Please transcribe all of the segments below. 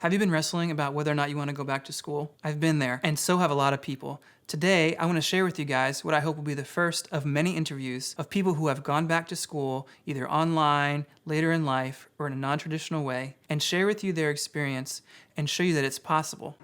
Have you been wrestling about whether or not you want to go back to school? I've been there, and so have a lot of people. Today, I want to share with you guys what I hope will be the first of many interviews of people who have gone back to school, either online, later in life, or in a non-traditional way, and share with you their experience and show you that it's possible.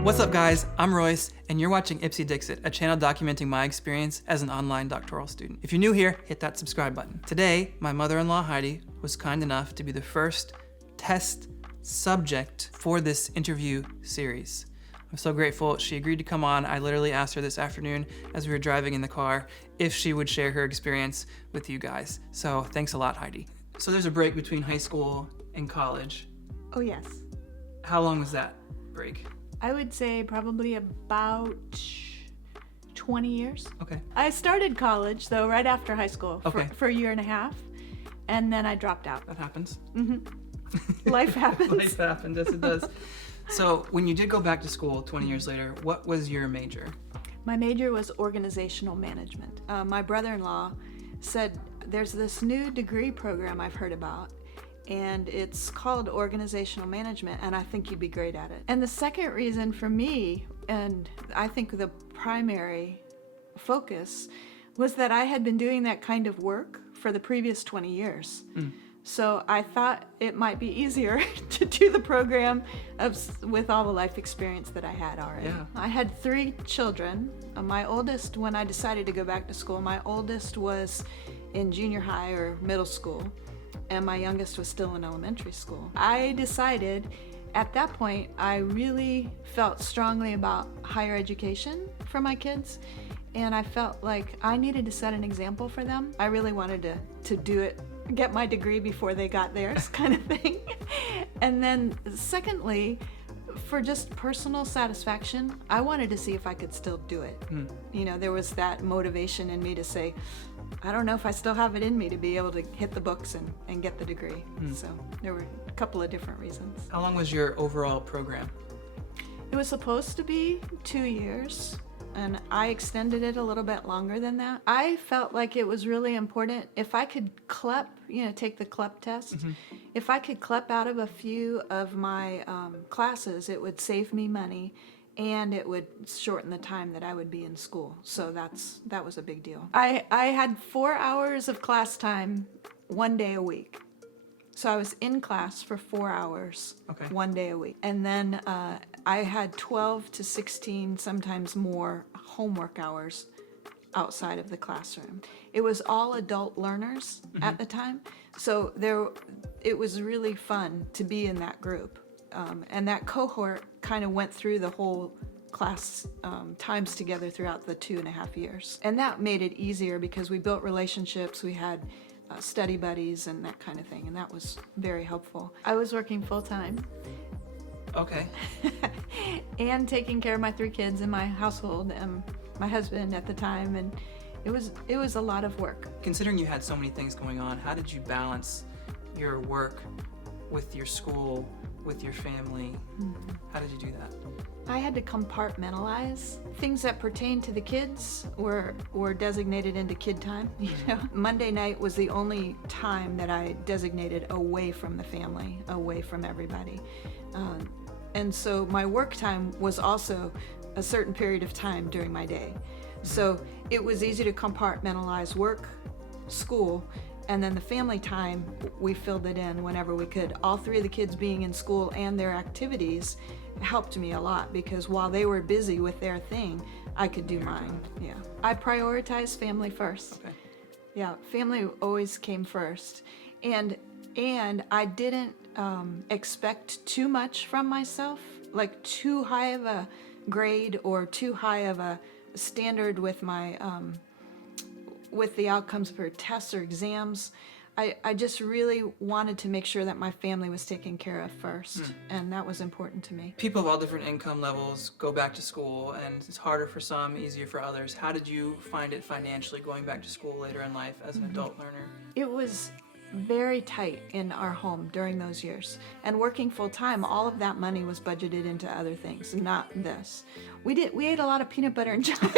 What's up, guys? I'm Royce, and you're watching Ipsy Dixit, a channel documenting my experience as an online doctoral student. If you're new here, hit that subscribe button. Today, my mother-in-law, Heidi, was kind enough to be the first test subject for this interview series. I'm so grateful she agreed to come on. I literally asked her this afternoon as we were driving in the car if she would share her experience with you guys. So thanks a lot, Heidi. So there's a break between high school and college. Oh, yes. How long was that break? I would say probably about 20 years. Okay. I started college, though, right after high school for a year and a half, and then I dropped out. That happens. Life happens. Life happens, yes it does. So when you did go back to school 20 years later, what was your major? My major was organizational management. My brother-in-law said, there's this new degree program I've heard about, and it's called organizational management, and I think you'd be great at it. And the second reason for me, and I think the primary focus, was that I had been doing that kind of work for the previous 20 years. So I thought it might be easier to do the program with all the life experience that I had already. Yeah. I had 3 children. My oldest, when I decided to go back to school, my oldest was in junior high or middle school, and my youngest was still in elementary school. I decided at that point, I really felt strongly about higher education for my kids, and I felt like I needed to set an example for them. I really wanted to do it, get my degree before they got theirs, kind of thing. And then secondly, for just personal satisfaction, I wanted to see if I could still do it. You know, there was that motivation in me to say, I don't know if I still have it in me to be able to hit the books and get the degree. So there were a couple of different reasons. How long was your overall program? It was supposed to be 2 years, and I extended it a little bit longer than that. I felt like it was really important if I could take the CLEP test. If I could CLEP out of a few of my classes, it would save me money, and it would shorten the time that I would be in school. So that was a big deal. I had 4 hours of class time 1 day a week. So I was in class for 4 hours, 1 day a week. And then I had 12 to 16, sometimes more, homework hours outside of the classroom. It was all adult learners at the time. So it was really fun to be in that group. And that cohort kind of went through the whole class times together throughout the 2.5 years. And that made it easier because we built relationships, we had study buddies and that kind of thing, and that was very helpful. I was working full-time. Okay. And taking care of my 3 kids in my household and my husband at the time, and it was a lot of work. Considering you had so many things going on, how did you balance your work with your school, with your family? How did you do that? I had to compartmentalize. Things that pertain to the kids were designated into kid time. You know, Monday night was the only time that I designated away from the family, away from everybody. And so my work time was also a certain period of time during my day. So it was easy to compartmentalize work, school, and then the family time, we filled it in whenever we could. All 3 of the kids being in school and their activities helped me a lot because while they were busy with their thing, I could do mine. Yeah, I prioritized family first. Okay. Yeah, family always came first. And I didn't expect too much from myself, like too high of a grade or too high of a standard with my with the outcomes for tests or exams. I just really wanted to make sure that my family was taken care of first, and that was important to me. People of all different income levels go back to school, and it's harder for some, easier for others. How did you find it financially going back to school later in life as an adult learner? It was very tight in our home during those years. And working full time, all of that money was budgeted into other things, not this. We ate a lot of peanut butter and jelly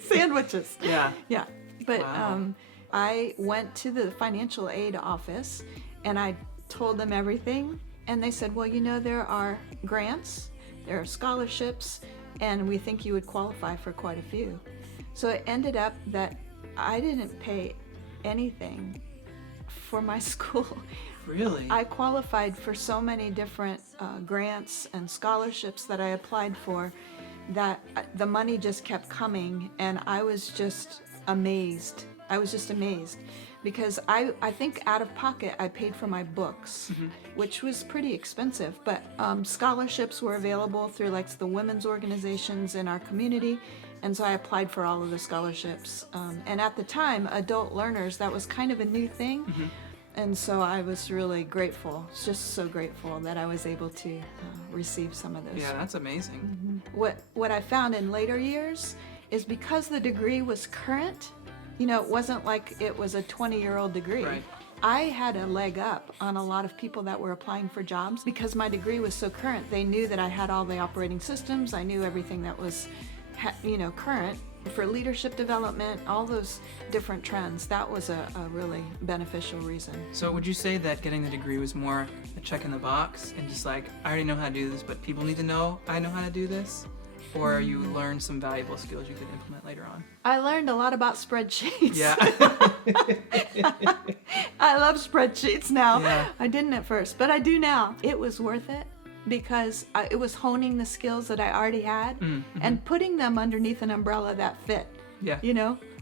sandwiches. Yeah. Yeah. But Wow. I went to the financial aid office and I told them everything. And they said, well, there are grants, there are scholarships, and we think you would qualify for quite a few. So it ended up that I didn't pay anything for my school. Really? I qualified for so many different grants and scholarships that I applied for that the money just kept coming, and I was just amazed. Because I think out of pocket I paid for my books, which was pretty expensive, but scholarships were available through like the women's organizations in our community, and so I applied for all of the scholarships. And at the time, adult learners, that was kind of a new thing, and so I was really grateful, just so grateful that I was able to receive some of those. Yeah, that's amazing. What I found in later years is because the degree was current, it wasn't like it was a 20-year-old degree. Right. I had a leg up on a lot of people that were applying for jobs because my degree was so current. They knew that I had all the operating systems. I knew everything that was, current for leadership development, all those different trends. That was a really beneficial reason. So would you say that getting the degree was more a check in the box and just like, I already know how to do this, but people need to know I know how to do this? Or you learned some valuable skills you could implement later on? I learned a lot about spreadsheets. Yeah. I love spreadsheets now. Yeah. I didn't at first, but I do now. It was worth it because it was honing the skills that I already had and putting them underneath an umbrella that fit. Yeah.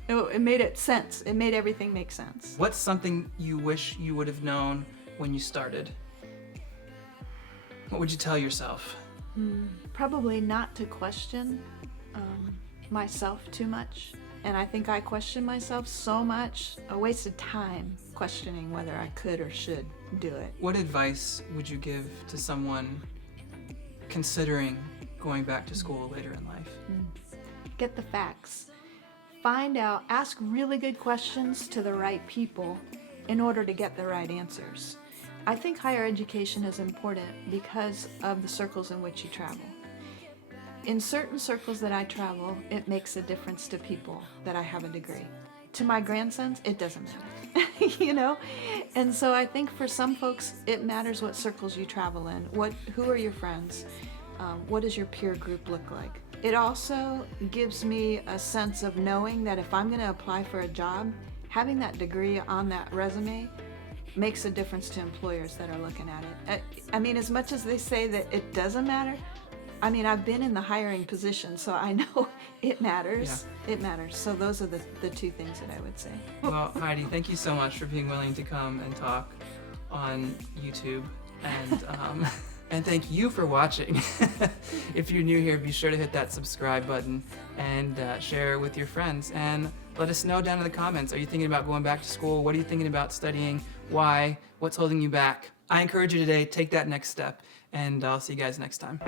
It made it sense. It made everything make sense. What's something you wish you would have known when you started? What would you tell yourself? Probably not to question myself too much. And I think I questioned myself so much. I wasted time questioning whether I could or should do it. What advice would you give to someone considering going back to school later in life? Get the facts. Find out, ask really good questions to the right people in order to get the right answers. I think higher education is important because of the circles in which you travel. In certain circles that I travel, it makes a difference to people that I have a degree. To my grandsons, it doesn't matter, And so I think for some folks, it matters what circles you travel in. Who are your friends? What does your peer group look like? It also gives me a sense of knowing that if I'm going to apply for a job, having that degree on that resume makes a difference to employers that are looking at it. I mean, as much as they say that it doesn't matter, I've been in the hiring position, so I know it matters. Yeah. It matters. So those are the two things that I would say. Well, Heidi, thank you so much for being willing to come and talk on YouTube. And and thank you for watching. If you're new here, be sure to hit that subscribe button and share with your friends. And let us know down in the comments. Are you thinking about going back to school? What are you thinking about studying? Why? What's holding you back? I encourage you today, take that next step. And I'll see you guys next time.